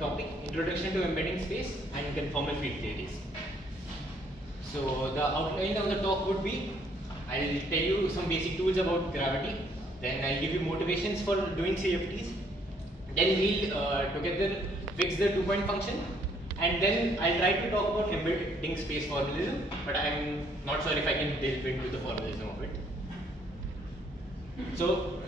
Topic: Introduction to Embedding Space and Conformal Field Theories. So the outline of the talk would be: I'll tell you some basic tools about gravity, then I'll give you motivations for doing CFTs, then we'll together fix the two-point function, and then I'll try to talk about embedding space formalism, but I'm not sure if I can delve into the formalism of it. So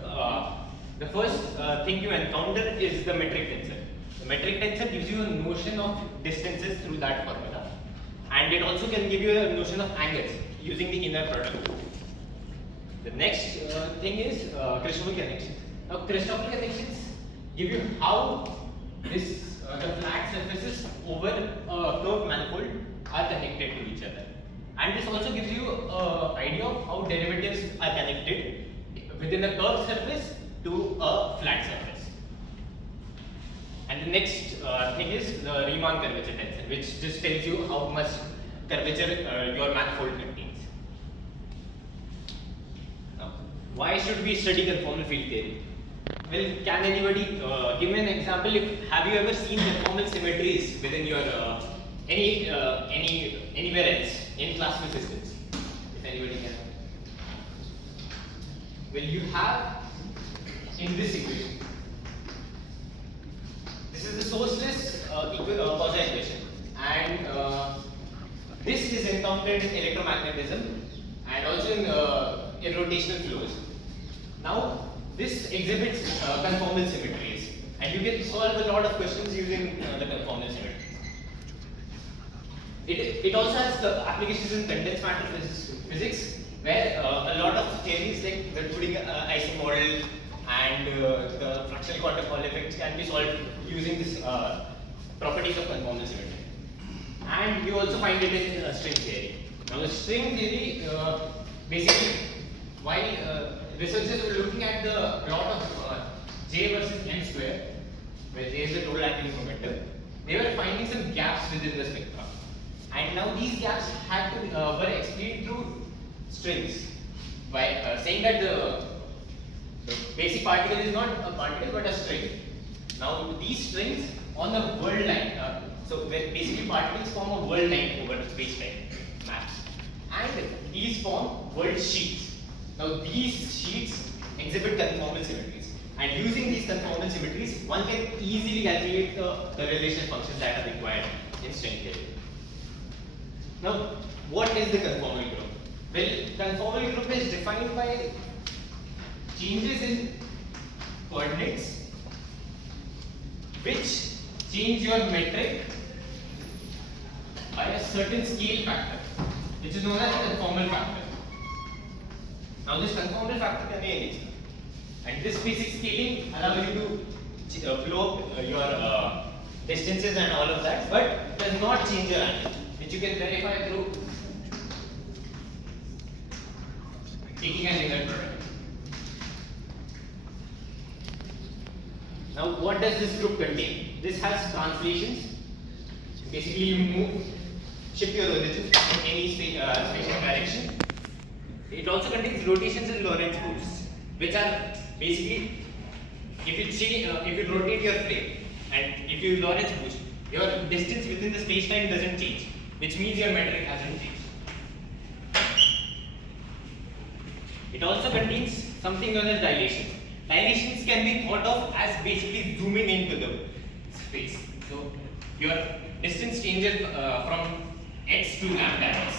the first thing you encounter is the metric tensor. The metric tensor gives you a notion of distances through that formula, and it also can give you a notion of angles using the inner product. The next thing is Christoffel connections. Now Christoffel connections give you how the flat surfaces over a curved manifold are connected to each other, and this also gives you an idea of how derivatives are connected within a curved surface to a flat surface. And the next thing is the Riemann curvature tensor, which just tells you how much curvature your manifold contains. Now, why should we study conformal field theory? Well, can anybody give me an example? Have you ever seen conformal symmetries within your anywhere else in classical systems? If anybody can. Well, you have in this equation. This is the sourceless Cauchy equation, and this is encountered in electromagnetism and also in rotational flows. Now, this exhibits conformal symmetries, and you can solve a lot of questions using the conformal symmetries. It also has the applications in condensed matter physics, where a lot of theories like the Turing IC model and the fractional quantum Hall effects can be solved using this properties of conformal symmetry. And you also find it in string theory. Now, the string theory, basically, while researchers were looking at the plot of J versus M square, where J is the total angular momentum, they were finding some gaps within the spectra. And now these gaps had to were explained through strings by saying that the basic particle is not a particle but a string. Now these strings on the world line, so where basically particles form a world line over the space-time maps, and these form world sheets. Now these sheets exhibit conformal symmetries, and using these conformal symmetries, one can easily calculate the relation functions that are required in string theory. Now, what is the conformal group? Well, conformal group is defined by changes in coordinates which change your metric by a certain scale factor, which is known as the conformal factor. Now, this conformal factor can be anything, and this basic scaling allows you to blow up your distances and all of that, but does not change your angle, which you can verify through taking an inner product. Now, what does this group contain? This has translations. Basically, you shift your origin in any spatial direction. It also contains rotations and Lorentz boosts, which are basically, if you rotate your frame and if you Lorentz boost, your distance within the space-time doesn't change, which means your metric hasn't changed. It also contains something known as dilations. Dilations can be thought of as basically zooming into the space. So your distance changes from x to lambda x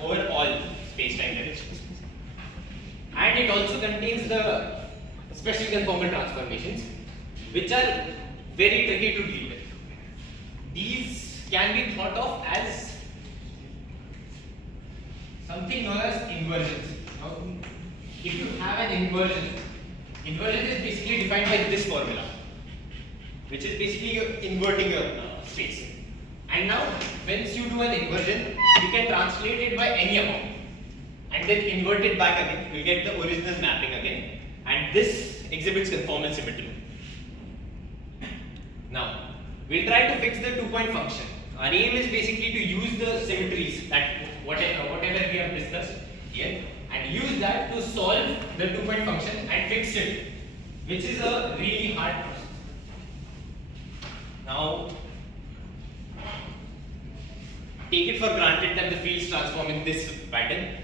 over all space-time directions. And it also contains the special conformal transformations, which are very tricky to deal with. These can be thought of as something known as inversions. Now, if you have an inversion is basically defined by this formula, which is basically inverting your space. And now, once you do an inversion, you can translate it by any amount, and then invert it back again. You get the original mapping again, and this exhibits conformal symmetry. Now, we'll try to fix the two-point function. Our aim is basically to use the symmetries that whatever we have discussed here, and use that to solve the two-point function and fix it, which is a really hard process. Now take it for granted that the fields transform in this pattern,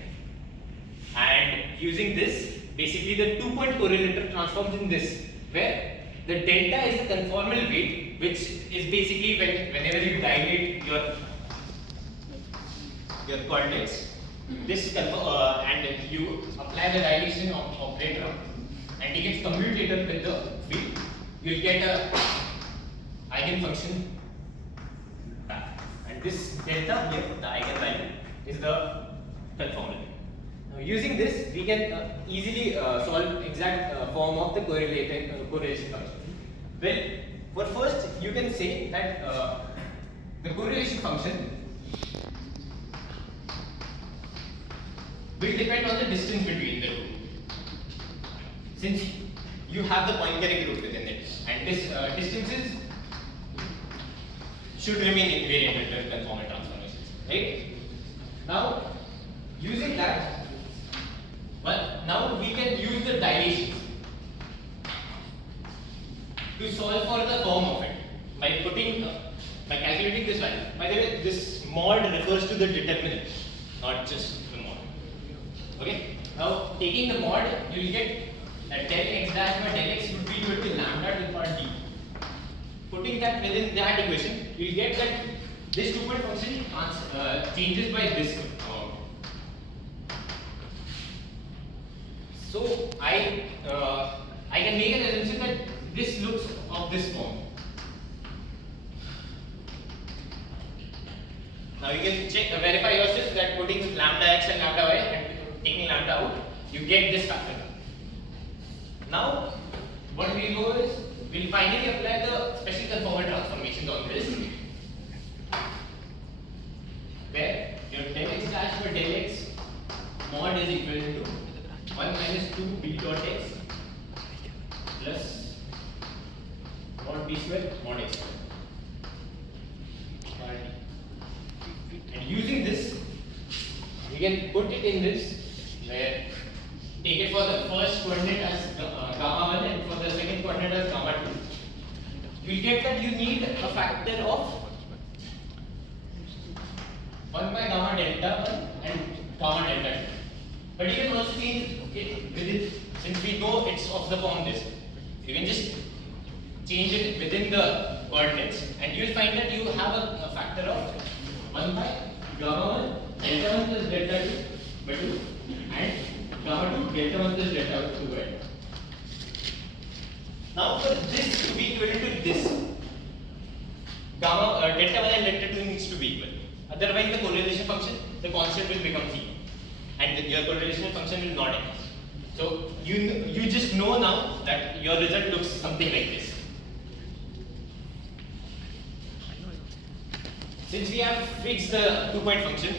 and using this, basically the two-point correlator transforms in this, where the delta is the conformal weight, which is basically whenever you dilate your coordinates, this and you apply the dilation operator and you get commutator with the field, you'll get a eigenfunction back. And this delta here, the eigenvalue, is the conformal. Now using this, we can easily solve exact form of the correlation function. Well, for first, you can say that the correlation function will depend on the distance between the two. Since you have the Poincare group within it, and this distances should remain invariant under conformal transformations, right? Now, using that, well, now we can use the dilation to solve for the form of it by by calculating this value. By the way, this mod refers to the determinant, not just the mod. Okay. Now, taking the mod, you will get that del x dash by del x would be equal to lambda to the power d. Putting that within that equation, you will get that this two-point function changes by this amount. So I can make an assumption that this looks of this form. Now you can verify yourself that putting lambda x and lambda y and taking lambda out, you get this factor. Now, what we do is we'll finally apply the special conformal transformations on this, where your del x dash for del x mod is equal to 1 minus 2 b dot x plus mod b square mod x square. And using this, we can put it in this, where take it for the first coordinate as gamma 1 and for the second coordinate as gamma 2. You will get that you need a factor of 1 by gamma delta 1 and gamma delta 2. But you can also change it within, since we know it's of the form this. You can just change it within the coordinates and you will find that you have a factor of 1 by gamma 1 delta 1 plus delta 2 by 2 and gamma 2 delta 1 plus delta 2 by 2. Now for this to be equal to this, gamma delta 1 and delta 2 needs to be equal. Otherwise the correlation function, the constant will become 0 and your correlation function will not exist. So you just know now that your result looks something like this. Since we have fixed the 2-point function,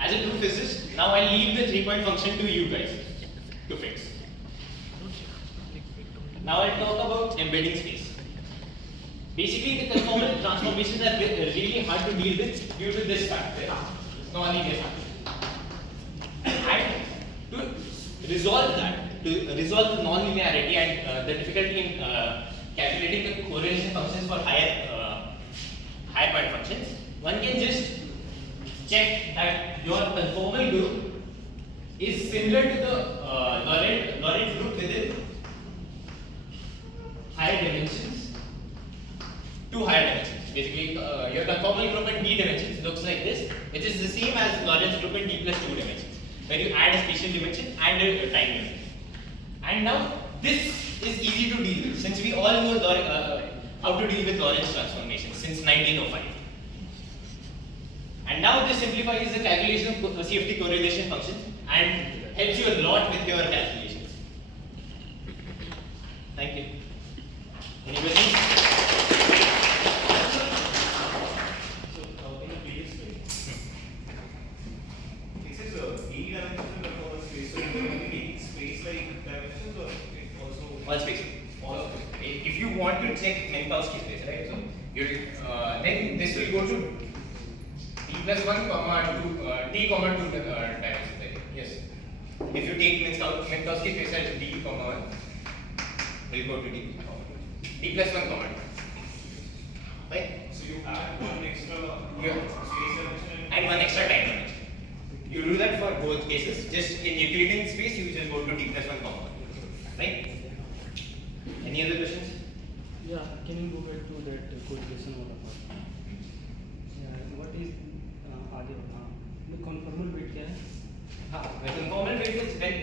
as a true physicist, now I leave the 3-point function to you guys to fix. Now I'll talk about embedding space. Basically, the conformal transformations are really hard to deal with due to this factor, nonlinear factor. And to resolve that, to resolve the nonlinearity and the difficulty in calculating the correlation functions for higher point functions, one can just check that your conformal group is similar to the Lorentz group within higher dimensions, 2 higher dimensions. Basically, your conformal group in d dimensions looks like this, which is the same as Lorentz group in d plus 2 dimensions, where you add a spatial dimension and a time dimension. And now this is easy to deal with, since we all know how to deal with Lorentz transformations since 1905. And now this simplifies the calculation of CFT correlation function and helps you a lot with your calculations. Thank you. Any questions? So, in the previous slide, it says any dimensions in conformal space. So, you only take space like dimensions, or it also All space. all space. If you want to check Minkowski space, right? So you then this will go to t plus 1 comma 2 t comma 2 dimensions. Right? Yes. If you take Minkowski space as d comma 1, will go to d comma 2. D plus 1 comma 2. Right? cases, just in Euclidean space, you just go to t plus 1 comma 1, right? Any other questions? Yeah, can you go back to that correlation वाला part? Yeah, what is आगे the conformal weight क्या है? The conformal weight is when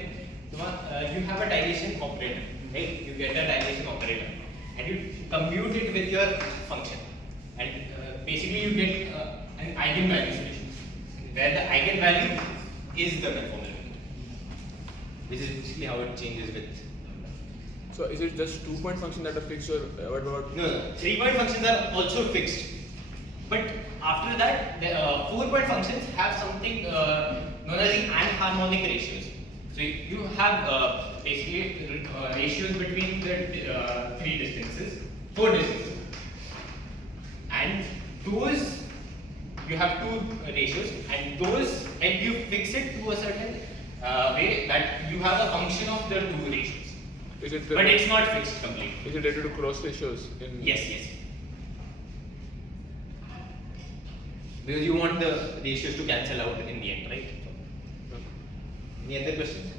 you have a dilation operator, right? You get a dilation operator and you compute it with your function, and basically you get an eigenvalue solution where the eigenvalue is the conformal weight. This is basically how it changes with. So is it just 2-point function that are fixed, or what about? No, 3-point functions are also fixed, but after that, the 4-point functions have something known as the anharmonic ratios. So you have basically ratios between the 3 distances, 4 distances, and those you have 2 ratios, and those, and you fix it to a certain way that you have a function of the 2 ratios. Is it But it's not fixed completely. is it related to cross ratios? Yes, yes. Because you want the ratios to cancel out in the end, right? Any other questions?